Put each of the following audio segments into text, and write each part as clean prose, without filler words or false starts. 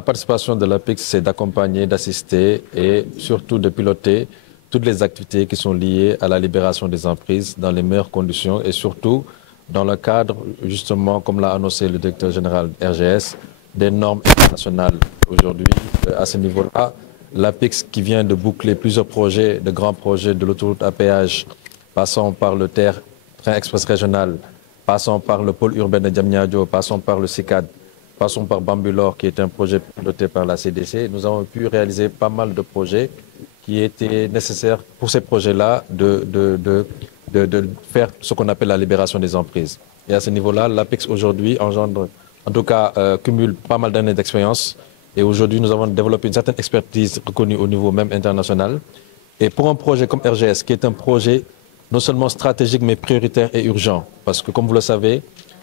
La participation de l'APIX, c'est d'accompagner, d'assister et surtout de piloter toutes les activités qui sont liées à la libération des emprises dans les meilleures conditions et surtout dans le cadre, justement, comme l'a annoncé le directeur général RGS, des normes internationales. Aujourd'hui, à ce niveau-là, l'APIX qui vient de boucler plusieurs projets, de grands projets de l'autoroute à péage, passant par le train express régional, passant par le pôle urbain de Diamniadio, passant par le CICAD, passons par Bambulor, qui est un projet piloté par la CDC. Nous avons pu réaliser pas mal de projets qui étaient nécessaires pour ces projets-là de faire ce qu'on appelle la libération des emprises. Et à ce niveau-là, l'APEX aujourd'hui engendre, en tout cas, cumule pas mal d'années d'expérience. Et aujourd'hui, nous avons développé une certaine expertise reconnue au niveau même international. Et pour un projet comme RGS, qui est un projet non seulement stratégique, mais prioritaire et urgent, parce que comme vous le savez,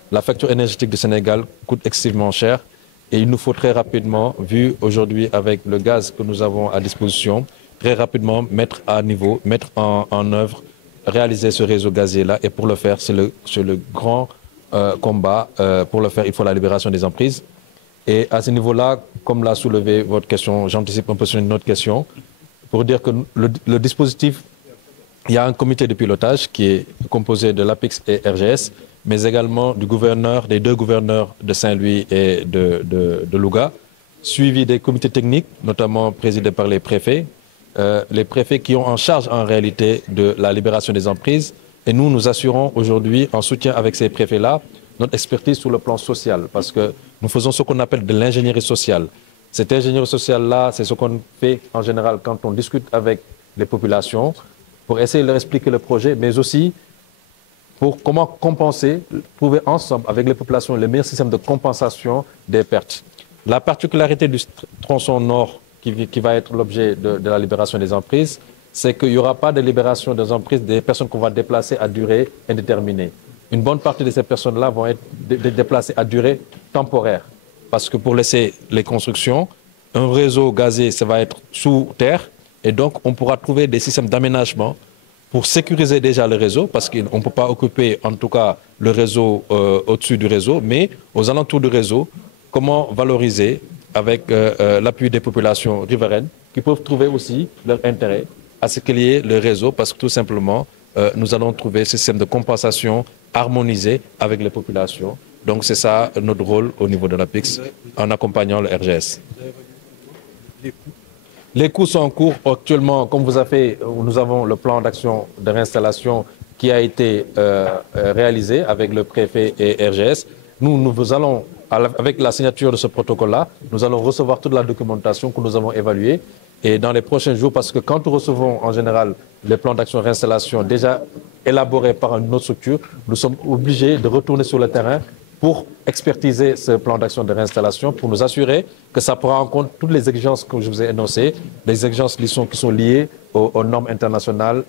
la facture énergétique du Sénégal coûte excessivement cher et il nous faut très rapidement, vu aujourd'hui avec le gaz que nous avons à disposition, très rapidement mettre à niveau, mettre en œuvre, réaliser ce réseau gazier-là. Et pour le faire, c'est le grand combat. Pour le faire, il faut la libération des emprises. Et à ce niveau-là, comme l'a soulevé votre question, j'anticipe un peu sur une autre question, pour dire que le dispositif, il y a un comité de pilotage qui est composé de l'APIX et RGS, mais également du gouverneur, des deux gouverneurs de Saint-Louis et de Louga, suivi des comités techniques, notamment présidés par les préfets qui ont en charge en réalité de la libération des emprises. Et nous assurons aujourd'hui, en soutien avec ces préfets-là, notre expertise sur le plan social, parce que nous faisons ce qu'on appelle de l'ingénierie sociale. Cette ingénierie sociale-là, c'est ce qu'on fait en général quand on discute avec les populations, pour essayer de leur expliquer le projet, mais aussi pour comment compenser, trouver ensemble avec les populations le meilleur système de compensation des pertes. La particularité du tronçon nord qui va être l'objet de la libération des emprises, c'est qu'il n'y aura pas de libération des emprises des personnes qu'on va déplacer à durée indéterminée. Une bonne partie de ces personnes-là vont être déplacées à durée temporaire, parce que pour laisser les constructions, un réseau gazier, ça va être sous terre, et donc on pourra trouver des systèmes d'aménagement pour sécuriser déjà le réseau, parce qu'on ne peut pas occuper en tout cas le réseau au-dessus du réseau, mais aux alentours du réseau, comment valoriser avec l'appui des populations riveraines qui peuvent trouver aussi leur intérêt à ce qu'il y ait le réseau, parce que tout simplement, nous allons trouver ce système de compensation harmonisé avec les populations. Donc c'est ça notre rôle au niveau de l'APIX en accompagnant le RGS. Les coûts sont en cours. Actuellement, comme vous avez, nous avons le plan d'action de réinstallation qui a été réalisé avec le préfet et RGS. Nous allons, avec la signature de ce protocole-là, nous allons recevoir toute la documentation que nous avons évaluée. Et dans les prochains jours, parce que quand nous recevons en général les plans d'action de réinstallation déjà élaborés par une autre structure, nous sommes obligés de retourner sur le terrain pour expertiser ce plan d'action de réinstallation, pour nous assurer que ça prend en compte toutes les exigences que je vous ai énoncées, les exigences qui sont liées aux normes internationales,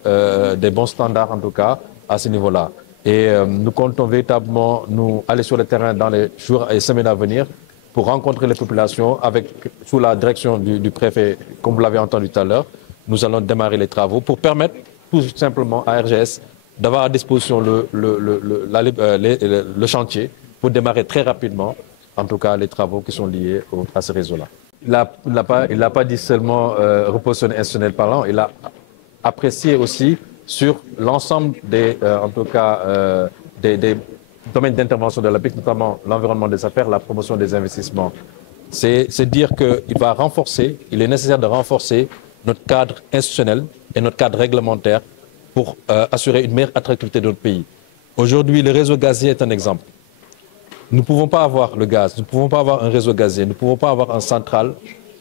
des bons standards en tout cas, à ce niveau-là. Et nous comptons véritablement nous aller sur le terrain dans les jours et semaines à venir pour rencontrer les populations sous la direction du préfet, comme vous l'avez entendu tout à l'heure. Nous allons démarrer les travaux pour permettre tout simplement à RGS d'avoir à disposition le chantier pour démarrer très rapidement, en tout cas, les travaux qui sont liés à ce réseau-là. Il n'a pas dit seulement repositionner institutionnel parlant, il a apprécié aussi sur l'ensemble des domaines d'intervention de l'APIX, notamment l'environnement des affaires, la promotion des investissements. C'est dire qu'il est nécessaire de renforcer notre cadre institutionnel et notre cadre réglementaire pour assurer une meilleure attractivité de notre pays. Aujourd'hui, le réseau gazier est un exemple. Nous ne pouvons pas avoir le gaz, nous ne pouvons pas avoir un réseau gazier, nous ne pouvons pas avoir une centrale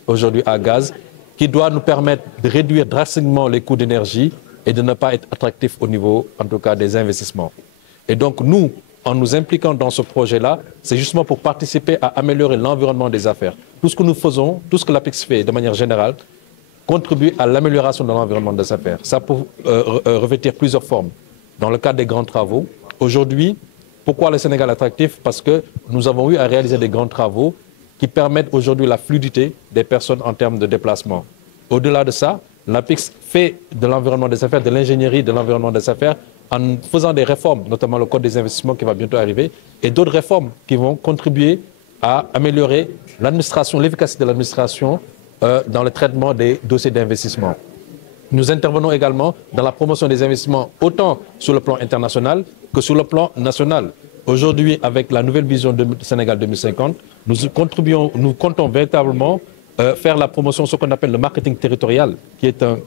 aujourd'hui à gaz qui doit nous permettre de réduire drastiquement les coûts d'énergie et de ne pas être attractif au niveau, en tout cas, des investissements. Et donc, nous, en nous impliquant dans ce projet-là, c'est justement pour participer à améliorer l'environnement des affaires. Tout ce que nous faisons, tout ce que l'APIX fait de manière générale, contribue à l'amélioration de l'environnement des affaires. Ça peut revêtir plusieurs formes. Dans le cadre des grands travaux, aujourd'hui, pourquoi le Sénégal est attractif? Parce que nous avons eu à réaliser des grands travaux qui permettent aujourd'hui la fluidité des personnes en termes de déplacement. Au-delà de ça, l'APIX fait de l'environnement des affaires, de l'ingénierie de l'environnement des affaires, en faisant des réformes, notamment le Code des investissements qui va bientôt arriver, et d'autres réformes qui vont contribuer à améliorer l'administration, l'efficacité de l'administration dans le traitement des dossiers d'investissement. Nous intervenons également dans la promotion des investissements autant sur le plan international que sur le plan national. Aujourd'hui, avec la nouvelle vision de Sénégal 2050, nous comptons véritablement faire la promotion de ce qu'on appelle le marketing territorial, qui est un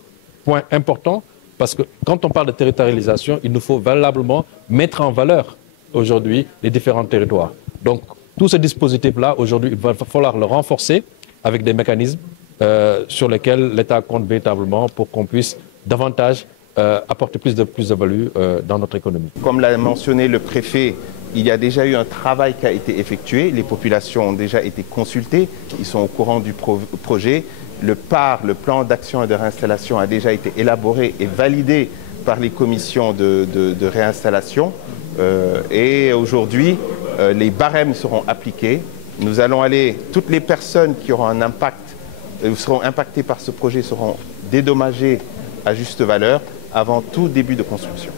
point important parce que quand on parle de territorialisation, il nous faut valablement mettre en valeur aujourd'hui les différents territoires. Donc, tout ce dispositif-là, aujourd'hui, il va falloir le renforcer avec des mécanismes sur lesquels l'État compte véritablement pour qu'on puisse davantage apporter plus de value dans notre économie. Comme l'a mentionné le préfet, il y a déjà eu un travail qui a été effectué. Les populations ont déjà été consultées. Ils sont au courant du projet. Le PAR, le plan d'action et de réinstallation, a déjà été élaboré et validé par les commissions de réinstallation. Et aujourd'hui, les barèmes seront appliqués. Nous allons aller, toutes les personnes qui auront un impact, seront impactées par ce projet seront dédommagées à juste valeur avant tout début de construction.